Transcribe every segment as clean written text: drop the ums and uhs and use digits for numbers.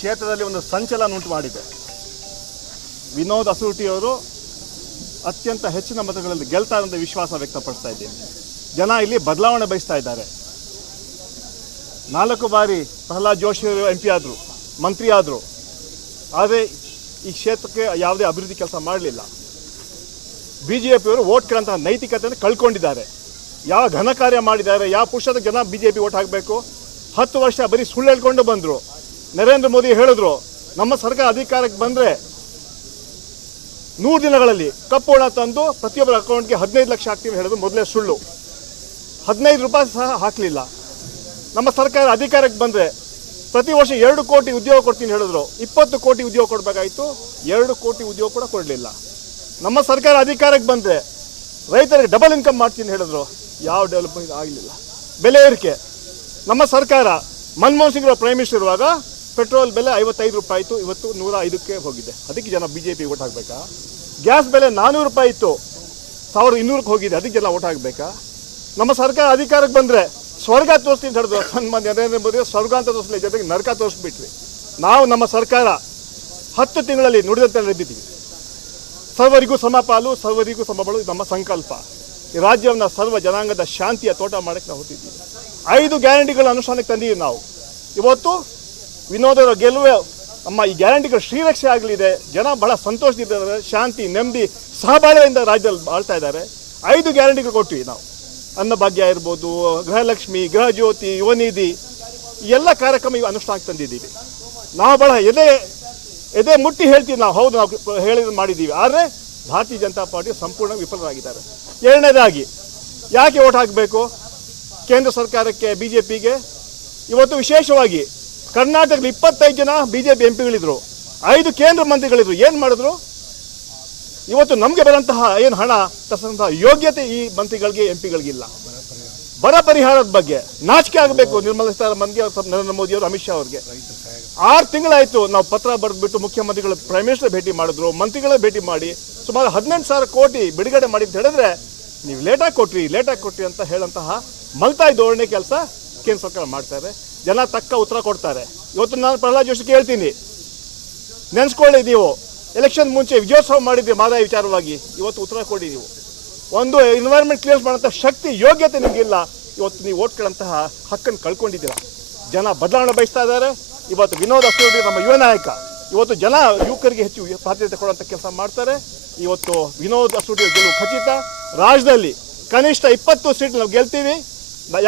ಕ್ಷೇತ್ರದಲ್ಲಿ ಒಂದು ಸಂಚಲನ ಉಂಟು ಮಾಡಿದೆ. ವಿನೋದ್ ಅಸೂಟಿಯವರು ಅತ್ಯಂತ ಹೆಚ್ಚಿನ ಮತಗಳಲ್ಲಿ ಗೆಲ್ತಾರೆ ಅಂತ ವಿಶ್ವಾಸ ವ್ಯಕ್ತಪಡಿಸ್ತಾ ಇದ್ದೀನಿ. ಜನ ಇಲ್ಲಿ ಬದಲಾವಣೆ ಬಯಸ್ತಾ ಇದ್ದಾರೆ. 4 ಬಾರಿ ಪ್ರಹ್ಲಾದ್ ಜೋಶಿ ಅವರು MP ಆದರು, ಮಂತ್ರಿ ಆದರು. ಆದರೆ ಈ ಕ್ಷೇತ್ರಕ್ಕೆ ಯಾವುದೇ ಅಭಿವೃದ್ಧಿ ಕೆಲಸ ಮಾಡಲಿಲ್ಲ. BJPಯವರು ವೋಟ್ ಕೇಳಂತಹ ನೈತಿಕತೆಯನ್ನು ಕಳ್ಕೊಂಡಿದ್ದಾರೆ. ಯಾವ ಘನ ಕಾರ್ಯ ಮಾಡಿದ್ದಾರೆ, ಯಾವ ಪುರುಷದ ಜನ BJP ವೋಟ್ ಹಾಕಬೇಕು. 10 ವರ್ಷ ಬರೀ ಸುಳ್ಳು ಹೇಳ್ಕೊಂಡು ಬಂದರು. ನರೇಂದ್ರ ಮೋದಿ ಹೇಳಿದ್ರು ನಮ್ಮ ಸರ್ಕಾರ ಅಧಿಕಾರಕ್ಕೆ ಬಂದರೆ 100 ದಿನಗಳಲ್ಲಿ ಕಪ್ಪು ಹಣ ತಂದು ಪ್ರತಿಯೊಬ್ಬರ ಅಕೌಂಟ್ಗೆ 15 ಲಕ್ಷ ಹಾಕ್ತೀವಿ ಹೇಳಿದ್ರು. ಮೊದಲೇ ಸುಳ್ಳು. 15 ರೂಪಾಯಿ ಸಹ ಹಾಕಲಿಲ್ಲ. ನಮ್ಮ ಸರ್ಕಾರ ಅಧಿಕಾರಕ್ಕೆ ಬಂದರೆ ಪ್ರತಿ ವರ್ಷ 2 ಕೋಟಿ ಉದ್ಯೋಗ ಕೊಡ್ತೀನಿ ಹೇಳಿದ್ರು. 20 ಕೋಟಿ ಉದ್ಯೋಗ ಕೊಡಬೇಕಾಯಿತು, 2 ಕೋಟಿ ಉದ್ಯೋಗ ಕೂಡ ಕೊಡಲಿಲ್ಲ. ನಮ್ಮ ಸರ್ಕಾರ ಅಧಿಕಾರಕ್ಕೆ ಬಂದರೆ ರೈತರಿಗೆ ಡಬಲ್ ಇನ್ಕಮ್ ಮಾಡ್ತೀನಿ ಹೇಳಿದ್ರು. ಯಾವ ಡೆವಲಪ್ಮೆಂಟ್ ಆಗಲಿಲ್ಲ. ಬೆಲೆ ಏರಿಕೆ. ನಮ್ಮ ಸರ್ಕಾರ ಮನಮೋಹನ್ ಸಿಂಗ್ ಪ್ರೈಮ್ ಮಿನಿಸ್ಟರ್ ಇರುವಾಗ ಪೆಟ್ರೋಲ್ ಬೆಲೆ 55 ರೂಪಾಯಿ ಇತ್ತು, ಇವತ್ತು 105ಕ್ಕೆ ಹೋಗಿದೆ. ಅದಕ್ಕೆ ಜನ BJP ವೋಟ್ ಹಾಕಬೇಕಾ? ಗ್ಯಾಸ್ ಬೆಲೆ 400 ರೂಪಾಯಿ ಇತ್ತು, 1200ಕ್ಕೆ ಹೋಗಿದೆ. ಅದಕ್ಕೆ ಜನ ವೋಟ್ ಹಾಕಬೇಕಾ? ನಮ್ಮ ಸರ್ಕಾರ ಅಧಿಕಾರಕ್ಕೆ ಬಂದರೆ ಸ್ವರ್ಗ ತೋರಿಸ್ತೀನಿ ಹೇಳಿದ್ರು. ಸನ್ಮಾನ್ಯ ನರೇಂದ್ರ ಮೋದಿ ಸ್ವರ್ಗ ಅಂತ ತೋರಿಸಲಿ, ಜೊತೆಗೆ ನರಕ ತೋರಿಸ್ಬಿಟ್ವಿ. ನಾವು ನಮ್ಮ ಸರ್ಕಾರ 10 ತಿಂಗಳಲ್ಲಿ ನುಡಿದಂತೆ ನಡೆದಿದ್ದೀವಿ. ಸರ್ವರಿಗೂ ಸಮಪಾಲು, ಸರ್ವರಿಗೂ ಸಮಬಳು ನಮ್ಮ ಸಂಕಲ್ಪ. ಈ ರಾಜ್ಯವನ್ನು ಸರ್ವ ಜನಾಂಗದ ಶಾಂತಿಯ ತೋಟ ಮಾಡೋಕ್ಕೆ ನಾವು ಹೊತ್ತಿದ್ದೀವಿ. 5 ಗ್ಯಾರಂಟಿಗಳ ಅನುಷ್ಠಾನಕ್ಕೆ ತಂದಿದ್ದೀವಿ ನಾವು. ಇವತ್ತು ವಿನೋದರ ಗೆಲುವೆ ನಮ್ಮ ಈ ಗ್ಯಾರಂಟಿಗಳು ಶ್ರೀರಕ್ಷೆ ಆಗಲಿದೆ. ಜನ ಬಹಳ ಸಂತೋಷದಿದ್ದಾರೆ. ಶಾಂತಿ, ನೆಮ್ಮದಿ, ಸಹಬಾಳ್ವೆಯಿಂದ ರಾಜ್ಯದಲ್ಲಿ ಬಾಳ್ತಾ ಇದ್ದಾರೆ. 5 ಗ್ಯಾರಂಟಿಗಳು ಕೊಟ್ವಿ ನಾವು. ಅನ್ನಭಾಗ್ಯ ಇರ್ಬೋದು, ಗೃಹಲಕ್ಷ್ಮಿ, ಗೃಹ ಜ್ಯೋತಿ, ಯುವನಿಧಿ, ಈ ಎಲ್ಲ ಕಾರ್ಯಕ್ರಮ ಇವು ಅನುಷ್ಠಾನಕ್ಕೆ ತಂದಿದ್ದೀವಿ. ನಾವು ಬಹಳ ಎದೆ ಮುಟ್ಟಿ ಹೇಳ್ತೀವಿ ನಾವು. ಹೌದು, ನಾವು ಹೇಳಿದ್ರು ಮಾಡಿದ್ದೀವಿ. ಆದರೆ ಭಾರತೀಯ ಜನತಾ ಪಾರ್ಟಿ ಸಂಪೂರ್ಣ ವಿಫಲರಾಗಿದ್ದಾರೆ. ಎರಡನೇದಾಗಿ ಯಾಕೆ ವೋಟ್ ಹಾಕಬೇಕು ಕೇಂದ್ರ ಸರ್ಕಾರಕ್ಕೆ, BJPಗೆ? ಇವತ್ತು ವಿಶೇಷವಾಗಿ ಕರ್ನಾಟಕದಲ್ಲಿ 25 ಜನ BJP MPಗಳಿದ್ರು, 5 ಕೇಂದ್ರ ಮಂತ್ರಿಗಳಿದ್ರು. ಏನು ಮಾಡಿದ್ರು? ಇವತ್ತು ನಮಗೆ ಬರೋಂತಹ ಏನು ಹಣ ತರಿಸಂತಹ ಯೋಗ್ಯತೆ ಈ ಮಂತ್ರಿಗಳಿಗೆ, MPಗಳಿಗಿಲ್ಲ. ಬರ ಪರಿಹಾರದ ಬಗ್ಗೆ ನಾಚಿಕೆ ಆಗಬೇಕು ನಿರ್ಮಲಾ ಸೀತಾರಾಮನ್ಗೆ, ನರೇಂದ್ರ ಮೋದಿ ಅವರು, ಅಮಿತ್ ಶಾ ಅವ್ರಿಗೆ. 6 ತಿಂಗಳಾಯಿತು ನಾವು ಪತ್ರ ಬರೆದ್ಬಿಟ್ಟು ಮುಖ್ಯಮಂತ್ರಿಗಳು, ಪ್ರೈಮ್ ಮಿನಿಸ್ಟರ್ ಭೇಟಿ ಮಾಡಿದ್ರು, ಮಂತ್ರಿಗಳ ಭೇಟಿ ಮಾಡಿ ಸುಮಾರು 18,000 ಕೋಟಿ ಬಿಡುಗಡೆ ಮಾಡಿ ಅಂತ ಹೇಳಿದ್ರೆ ನೀವು ಲೇಟಾಗಿ ಕೊಟ್ರಿ ಅಂತ ಹೇಳಂತಹ ಮಲ್ತಾಯಿ ಧೋರಣೆ ಕೆಲಸ ಕೇಂದ್ರ ಸರ್ಕಾರ ಮಾಡ್ತಾರೆ. ಜನ ತಕ್ಕ ಉತ್ತರ ಕೊಡ್ತಾರೆ. ಇವತ್ತು ನಾನು ಪ್ರಹ್ಲಾದ್ ಜೋಶಿ ಕೇಳ್ತೀನಿ, ನೆನೆಸ್ಕೊಳ್ಳಿ, ನೀವು ಎಲೆಕ್ಷನ್ ಮುಂಚೆ ವಿಜಯೋತ್ಸವ ಮಾಡಿದ್ದೀವಿ ಮಾದಾಯ ವಿಚಾರವಾಗಿ. ಇವತ್ತು ಉತ್ತರ ಕೊಡಿ. ನೀವು ಒಂದು ಎನ್ವೈರನ್ಮೆಂಟ್ ಕ್ಲಿಯರ್ ಮಾಡೋಂಥ ಶಕ್ತಿ, ಯೋಗ್ಯತೆ ನಿಮಗಿಲ್ಲ. ಇವತ್ತು ನೀವು ಓಟ್ ಕೇಳಂತಹ ಹಕ್ಕನ್ನು ಕಳ್ಕೊಂಡಿದ್ದೀರಾ. ಜನ ಬದಲಾವಣೆ ಬಯಸ್ತಾ ಇದ್ದಾರೆ. ಇವತ್ತು ವಿನೋದ್ ಅಸೂಟಿ ನಮ್ಮ ಯುವ ನಾಯಕ. ಇವತ್ತು ಜನ ಯುವಕರಿಗೆ ಹೆಚ್ಚು ಪ್ರಾಧಾನ್ಯತೆ ಕೊಡುವಂಥ ಕೆಲಸ ಮಾಡ್ತಾರೆ. ಇವತ್ತು ವಿನೋದ್ ಅಸೂಟಿ ಗೆಲುವು ಖಚಿತ. ರಾಜ್ಯದಲ್ಲಿ ಕನಿಷ್ಠ 20 ಸೀಟ್ ನಾವು ಗೆಲ್ತೀವಿ.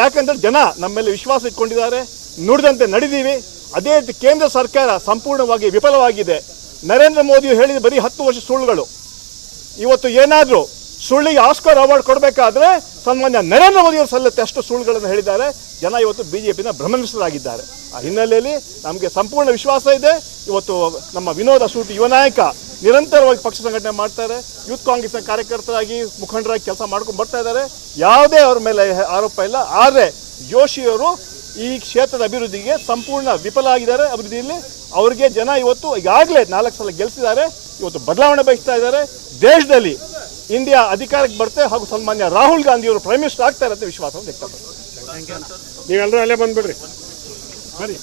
ಯಾಕಂದ್ರೆ ಜನ ನಮ್ಮ ಮೇಲೆ ವಿಶ್ವಾಸ ಇಟ್ಕೊಂಡಿದ್ದಾರೆ. ನುಡಿದಂತೆ ನಡೆದೀವಿ. ಅದೇ ರೀತಿ ಕೇಂದ್ರ ಸರ್ಕಾರ ಸಂಪೂರ್ಣವಾಗಿ ವಿಫಲವಾಗಿದೆ. ನರೇಂದ್ರ ಮೋದಿ ಹೇಳಿದ ಬರೀ 10 ವರ್ಷ ಸುಳ್ಳುಗಳು. ಇವತ್ತು ಏನಾದರೂ ಸುಳ್ಳಿಗೆ ಆಸ್ಕರ್ ಅವಾರ್ಡ್ ಕೊಡಬೇಕಾದ್ರೆ ಸನ್ಮಾನ್ಯ ನರೇಂದ್ರ ಮೋದಿಯವರು ಸಲ್ಲತ್ತೆ, ಅಷ್ಟು ಸುಳ್ಳುಗಳನ್ನು ಹೇಳಿದ್ದಾರೆ. ಜನ ಇವತ್ತು BJPನ ಭ್ರಮನಿಷ್ಠರಾಗಿದ್ದಾರೆ. ಆ ಹಿನ್ನೆಲೆಯಲ್ಲಿ ನಮಗೆ ಸಂಪೂರ್ಣ ವಿಶ್ವಾಸ ಇದೆ. ಇವತ್ತು ನಮ್ಮ ವಿನೋದ್ ಅಸೂಟಿ ಯುವ ನಾಯಕ ನಿರಂತರವಾಗಿ ಪಕ್ಷ ಸಂಘಟನೆ ಮಾಡ್ತಾರೆ. ಯೂತ್ ಕಾಂಗ್ರೆಸ್ನ ಕಾರ್ಯಕರ್ತರಾಗಿ, ಮುಖಂಡರಾಗಿ ಕೆಲಸ ಮಾಡ್ಕೊಂಡು ಬರ್ತಾ ಇದ್ದಾರೆ. ಯಾವುದೇ ಅವ್ರ ಮೇಲೆ ಆರೋಪ ಇಲ್ಲ. ಆದರೆ ಜೋಶಿಯವರು ಈ ಕ್ಷೇತ್ರದ ಅಭಿವೃದ್ಧಿಗೆ ಸಂಪೂರ್ಣ ವಿಫಲ ಆಗಿದ್ದಾರೆ. ಅಭಿವೃದ್ಧಿಯಲ್ಲಿ ಅವರಿಗೆ ಜನ ಇವತ್ತು ಈಗಾಗಲೇ 4 ಸಲ ಗೆಲ್ಲಿಸಿದ್ದಾರೆ. ಇವತ್ತು ಬದಲಾವಣೆ ಬಯಸ್ತಾ ಇದ್ದಾರೆ. ದೇಶದಲ್ಲಿ ಇಂಡಿಯಾ ಅಧಿಕಾರಕ್ಕೆ ಬರುತ್ತೆ ಹಾಗೂ ಸನ್ಮಾನ್ಯ ರಾಹುಲ್ ಗಾಂಧಿ ಅವರು ಪ್ರೈಮ್ ಮಿನಿಸ್ಟರ್ ಆಗ್ತಾರೆ ಅಂತ ವಿಶ್ವಾಸವನ್ನು ವ್ಯಕ್ತಪಡಿಸ್ತಾರೆ. ನೀವೆಲ್ಲರೂ ಅಲ್ಲೇ ಬಂದ್ಬಿಡ್ರಿ. ಬನ್ನಿ.